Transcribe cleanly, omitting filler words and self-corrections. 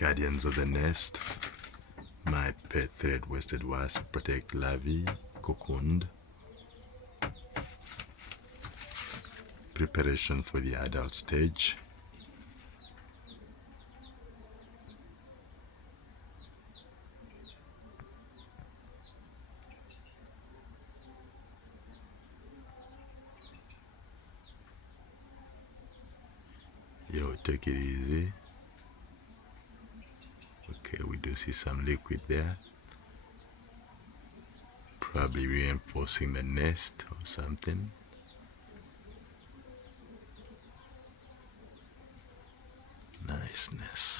Guardians of the Nest, My Pet Thread-Waisted Wasp, Protect La Vie, Cocooned, Preparation for the Adult Stage, yo, take it easy. Okay, we do see some liquid there, probably reinforcing the nest or something. Niceness.